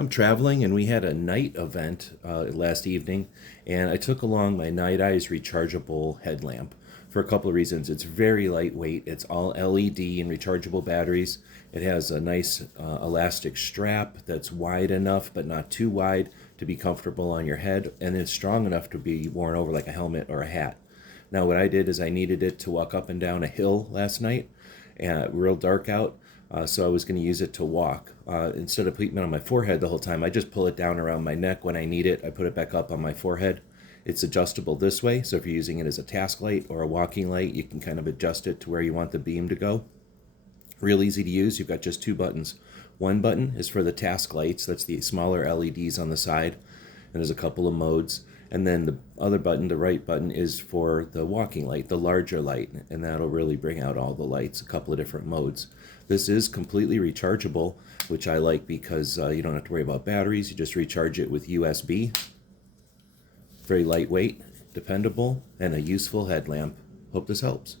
I'm traveling, and we had a night event last evening, and I took along my NiteIze Rechargeable headlamp for a couple of reasons. It's very lightweight. It's all LED and rechargeable batteries. It has a nice elastic strap that's wide enough but not too wide to be comfortable on your head, and it's strong enough to be worn over like a helmet or a hat. Now what I did is I needed it to walk up and down a hill last night, and real dark out. So I was going to use it to walk. Instead of putting it on my forehead the whole time, I just pull it down around my neck when I need it. I put it back up on my forehead. It's adjustable this way, so if you're using it as a task light or a walking light, you can kind of adjust it to where you want the beam to go. Real easy to use. You've got just two buttons. One button is for the task lights. That's the smaller LEDs on the side. And there's a couple of modes. And then the other button, the right button, is for the walking light, the larger light, and that'll really bring out all the lights, a couple of different modes. This is completely rechargeable, which I like because you don't have to worry about batteries. You just recharge it with USB. Very lightweight, dependable, and a useful headlamp. Hope this helps.